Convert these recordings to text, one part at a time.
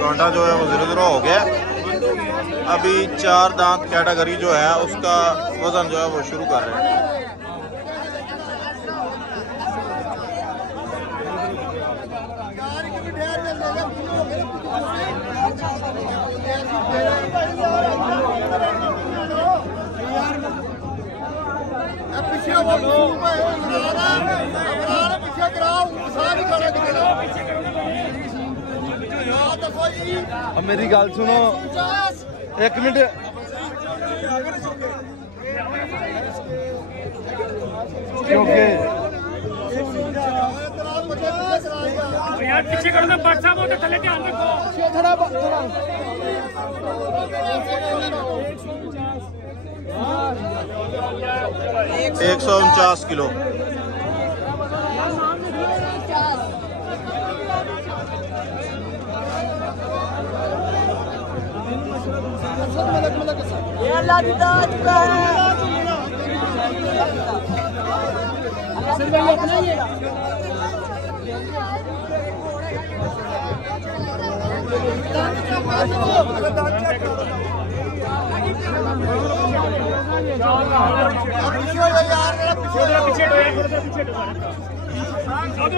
कांटा जो है वो 0-0 हो गया। अभी 4 दांत कैटेगरी जो है उसका वजन जो है वो शुरू कर रहे हैं। अब मेरी गल सुनो, 1 मिनट। यार पीछे करो ना, बट साहब तो थले ध्यान रखो। 149 किलो।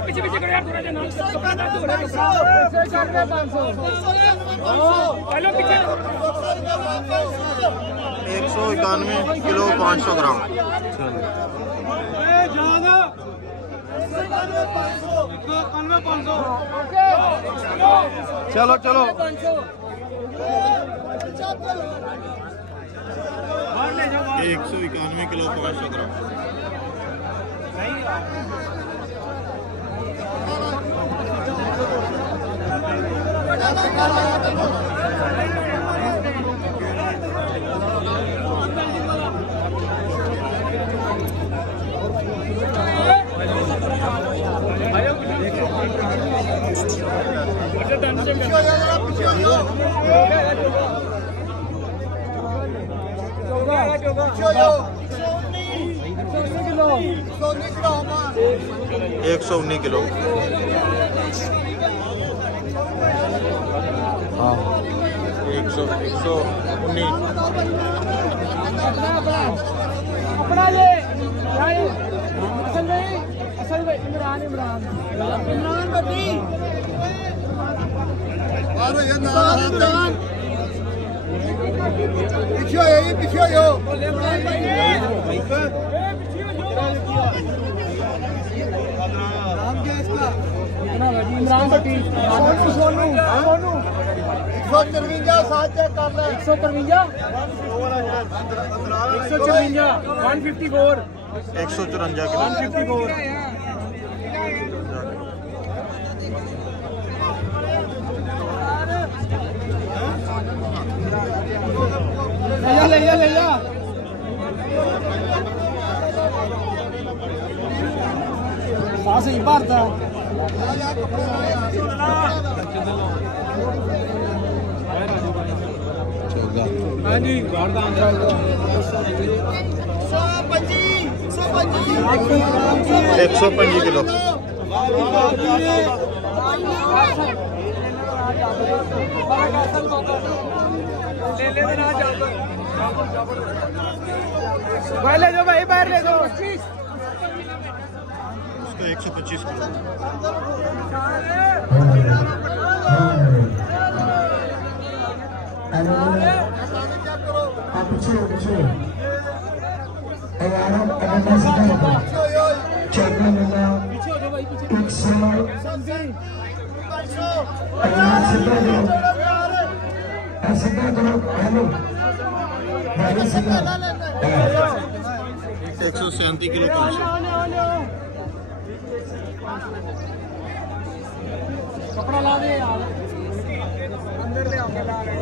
पीछे करो यार, थोड़ा सा 191 किलो 500 ग्राम। चलो चलो 191 किलो 500 ग्राम। एक 119 किलो। हाँ 119। अपना ये असल में इमरान बटी पीछे इमरान बटी सोनू 153 साथ चेक कर ले। 153 154 154 किलो। 154 ले जा सास ही भरता। हाँ जी 125 किलो। ले जाओ भाई, बाहर ले जाओ। 125 किलो। एक 137 किलो 500। कपड़ा ला दे यार, अंदर ले आके ला रहे।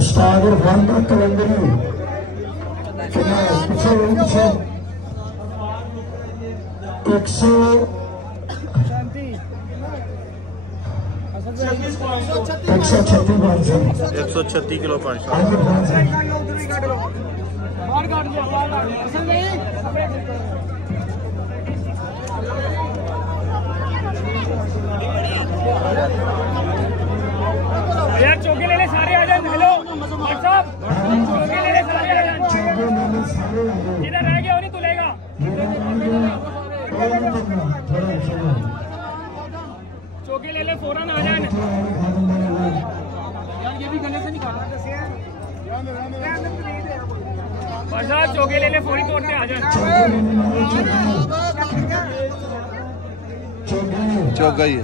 Stagger Wonder Calendar. Picture. 136 kilo 500। यार चौके ले ले सारे आ जाए। हेलो साहब, चौके ले ले सारे आ जाए। इधर रह गया और नहीं तुलेगा। चौके ले ले फौरन आ जाए। यार ये भी गले से निकालना बस आप चौके ले ले फौरी तौर पे आ जाए। चौक गई है।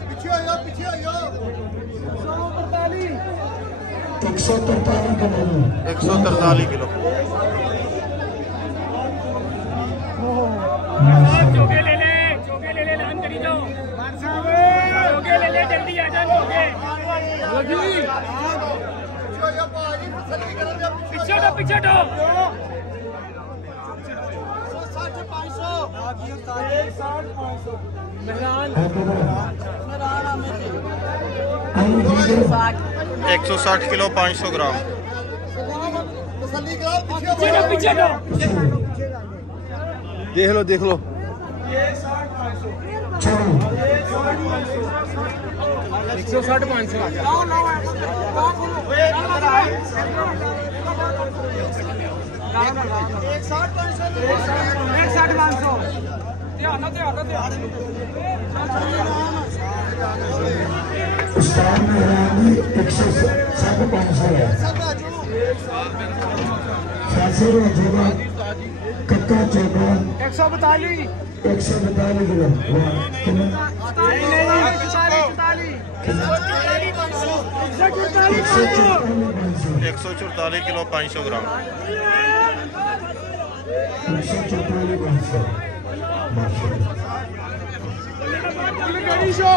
143 किलो। चौके ले ले लान करी जाओ। चौके ले ले जल्दी आ जाए। चौके पीछे दो। 160 किलो 500 ग्राम। पीछे दो। देख लो 160 500। कक्का चौकान 142 किलो। 144 किलो 500 ग्राम। 144 500। सौ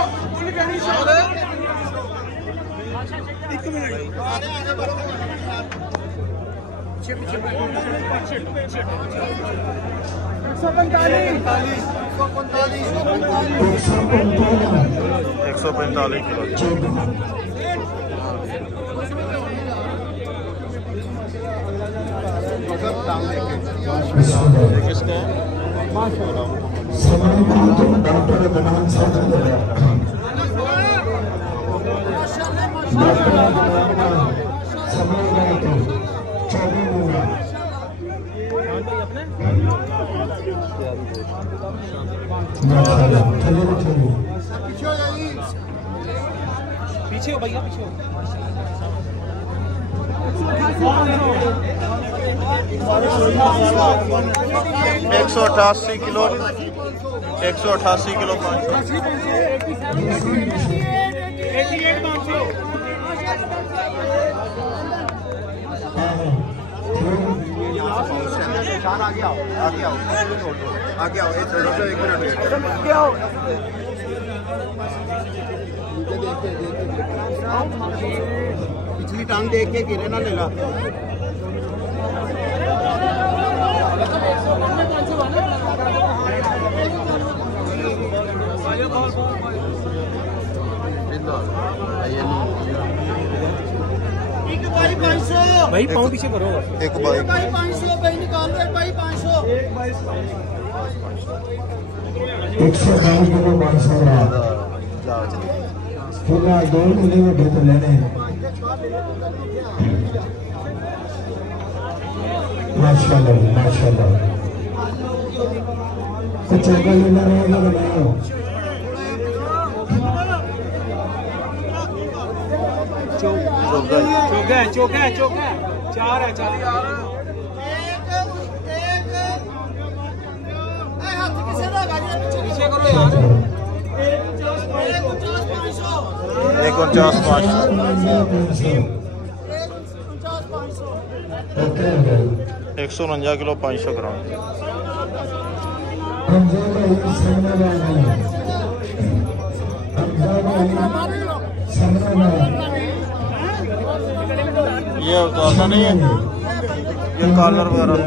145 किलो। पीछे हो भैया, पीछे हो। 188 किलो 188 किलो 500। आगे आओ, एक मिनट पिछली टांग देख के गिरे ना लेला। भाई पाँव पीछे करो। एक बाइक 500 भाई निकाल लो। भाई 500 122 किलो 500 पूरा 2 किलो में तो लेने। माशाल्लाह माशाल्लाह। कुछ अगर लेना रहेगा तो बनाओ। चौका है 4 है 4। पीछे करो यार। 149 500। 149 किलो 500 ग्राम। ये उतारना नहीं है, ये कॉलर वगैरह।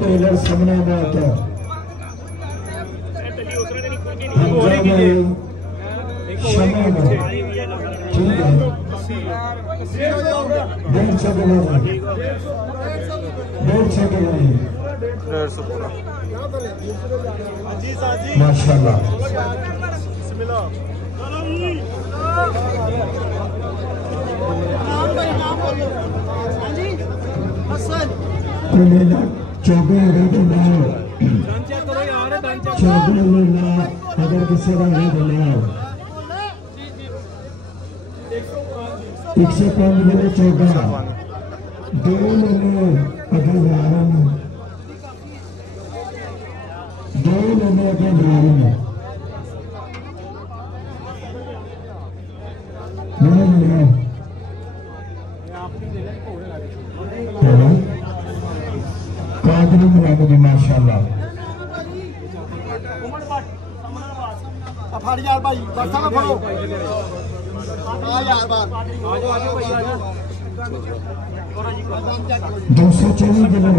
टेलर सामने में आता है शमा में ठीक है 150 किलो 150 किलो 150 पूरा माशाल्लाह लेना 24 लेना अगर किसी का नहीं देना 105 किलो 14 2 महीने अगर बारह में 2 महीने अगर 12 में कादरी मुराद माशाल्लाह अफाड़ी यार भाई बरसा में फड़ो आ यार बात 224 किलो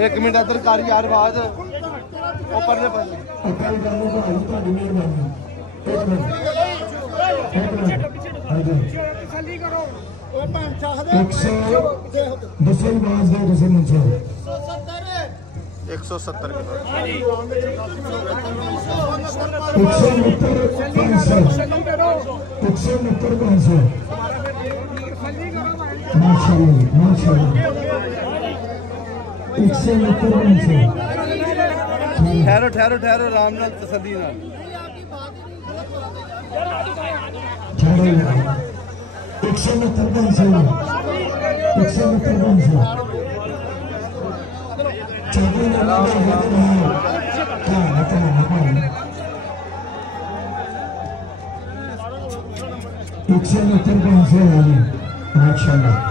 एक मिनट अदर कारी यार बात ऊपर ने पर जल्दी करो 170 किलो 190 ठहरो ठहरो ठहरो आराम नाल तसल्ली नाल 190 माशाल्लाह